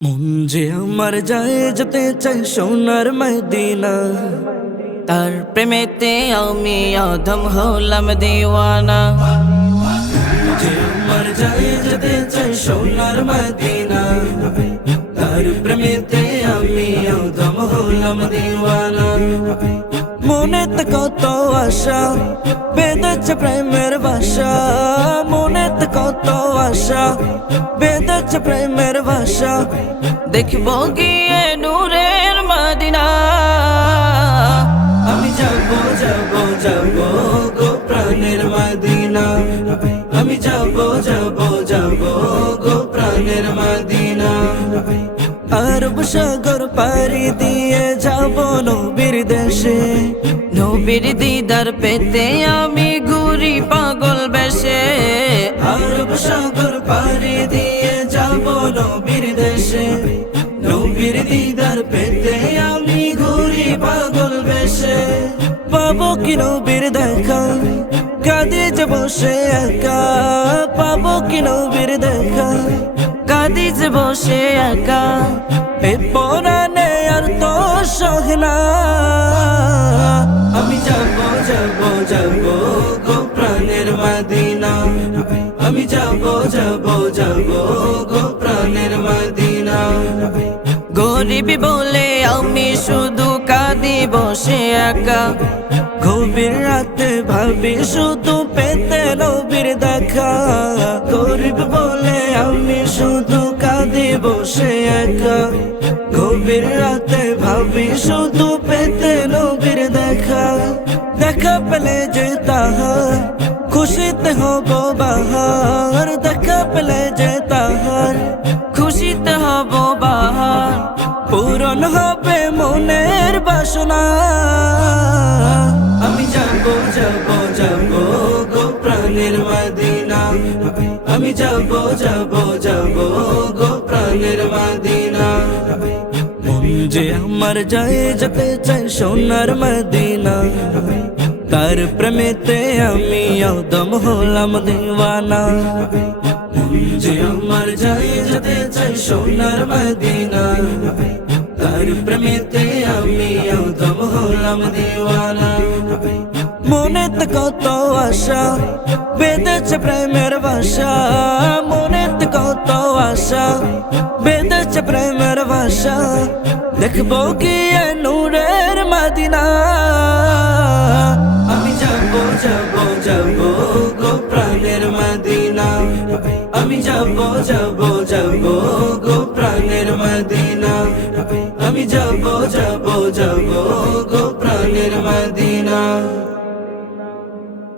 মন যে আমার যায় যেতে চাই সোনার মদিনা, তার প্রেমেতে আমি অধম হলাম দিওয়ানা। যে আমার যায় যেতে চাই সোনার মদিনা, তার প্রেমেতে আমি অধম হলাম দিওয়ানা। মনেতে কত আশা বেঁধেছে প্রেমের বাসা, মনেতে কত আশা বেঁধেছে প্রেমের বাসা। দেখবো গিয়ে নূরের মদিনা, আমি যাবো যাবো যাবো গো প্রাণের মদিনা, আমি যাবো যাবো যাবো গো প্রাণের মদিনা। আরব সাগর পাড়ি দিয়ে যাবো নবীর দেশে, নবীর দিদার পেতে আমি ঘুরি পাগল বেশে। আরব সাগর পাড়ি দিয়ে যাবো নবীর দেশে, নবীর দিদার পেতে আমি ঘুরি পাগল বেশে। পাবো কি নবীর দেখা কাঁদে যে বসে একা, পাবো কি নবীর দেখা কাঁদিজ বসে একা, এ পরানে আর তো সহনা। আমি যাবো যাবো যাবো গো প্রাণের মদিনা, আমি যাবো যাবো যাবো গো প্রাণের মদিনা। গরিব বলে আমি শুধু কাঁদি বসে একা, গভীর রাতে ভাবি শুধু পেতে নবীর দেখা। গরিব বলে আমি শুধু কাঁদি বসে একা, গভীর রাতে ভাবি শুধু পেতে নবীর দেখা। দেখা পেলে যে তাহার খুশিতে হব বাহার, দেখা পেলে যে তাহার খুশিতে হব বাহার। পূরণ হবে মনের বাসনা। আমি যাবো যাবো যাবো গো প্রাণের মদিনা, আমি যাবো যাবো যাবো গো প্রাণের মদিনা। মন যে আমার যায় যেতে চাই সোনার মদিনা, তার প্রেমেতে আমি অদম হলাম দিওয়ানা। মন যে আমার যায় যেতে চাই সোনার মদিনা, তার প্রেমেতে আমি অদম হলাম দিওয়ানা। মনেতে কত আশা বেঁধেছে প্রেমের বাসা, মনেতে কত আশা বেঁধেছে প্রেমের বাসা। দেখবো গিয়ে নূরের মদিনা, আমি যাবো যাবো যাবো গো প্রাণের মদিনা, আমি যাবো যাবো যাবো গো প্রাণের মদিনা, আমি যাবো যাবো যাবো গো প্রাণের মদিনা।